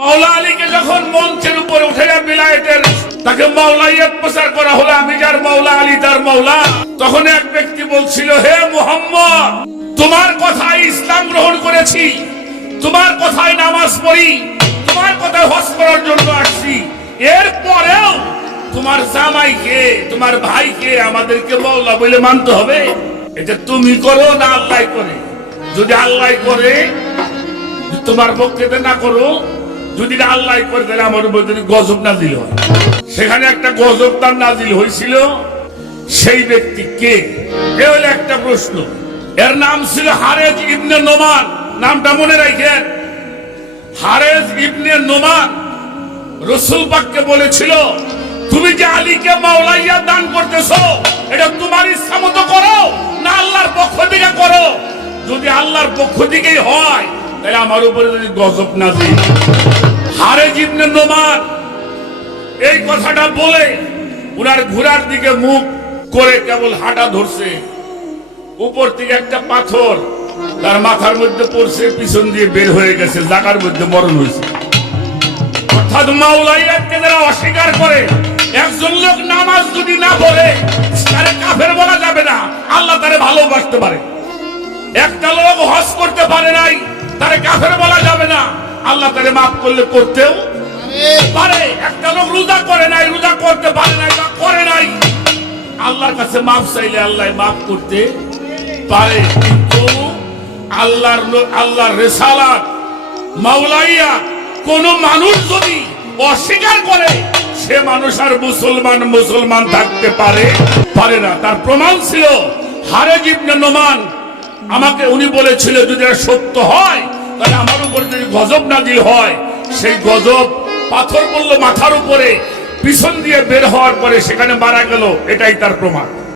মাওলা আলীকে যখন মঞ্চের উপরে উঠে যায় বিলায়েতের, তাকে মাওলাইয়াত প্রচার করা হলো, আমি যার মাওলা, আলী তার মাওলা। তখন এক ব্যক্তি বলছিল, হে মুহাম্মদ, তোমার কথায় ইসলাম গ্রহণ করেছি, তোমার কথায় নামাজ পড়ি, তোমার কথায় হজ করার জন্য আসছি। এরপরেও তোমার জামাইকে, তোমার ভাইকে আমাদেরকে মাওলা বলে মানতে হবে। এটা তুমি করো না আল্লাহ করে। যদি আল্লাহ করে, তোমার পক্ষে না করো যদি না আল্লাহ করে, তাহলে আমার উপর যদি গজব নাজিল হয়। সেখানে একটা গজব তার নাজিল হয়েছিল। সেই ব্যক্তি কে? এ হলো একটা প্রশ্ন। এর নাম ছিল হারেজ ইবনে নোমান। নামটা মনে রাখেন হারেজ ইবনে নোমান রসুল পাককে বলেছিল, তুমি যে আলীকে মাওলাইয়া দান করতেছো, এটা তোমার ইচ্ছা মতো করো, না আল্লাহর পক্ষ থেকে করো। যদি আল্লাহর পক্ষ থেকেই হয় তাহলে আমার উপরে যদি গজব না দিই হারে জিবনে নোমান, এই কথাটা বলে উনার ঘোড়ার দিকে মুখ করে কেবল হাঁটা ধরছে। উপর থেকে একটা পাথর, তার মাথার মধ্যে পড়ছে, পিছন দিয়ে বের হয়ে গেছে, জাগার মধ্যে মরণ হয়েছে। অর্থাৎ মাওলাইয়াতকে যারা অস্বীকার করে, একজন লোক নামাজ যদি না পড়ে তারে কাফের বলা যাবে না। আল্লাহ তারে ভালোবাসতে পারে। একটা লোক হজ করতে পারে নাই তারে মাফ করলে করতেও পারে। একটা লোক রোজা করে নাই রোজা করতে পারে নাই বা করে নাই। আল্লাহর কাছে মাফ চাইলে আল্লাহ মাফ করতে পারে। কিন্তু আল্লাহর আল্লাহর রেসালাত মাওলাইয়া কোন মানুষ যদি অস্বীকার করে সে মানুষ আর মুসলমান মুসলমান থাকতে পারে? পারে না। তার প্রমাণ ছিল হারে জিবনে নোমান। আমাকে উনি বলেছিল যদি সত্য হয় তাহলে আমার উপরে যদি গজব নাজিল হয়, সেই গজব পাথর পড়ল মাথার উপরে পিছন দিয়ে বের হওয়ার পরে সেখানে মারা গেল, এটাই তার প্রমাণ।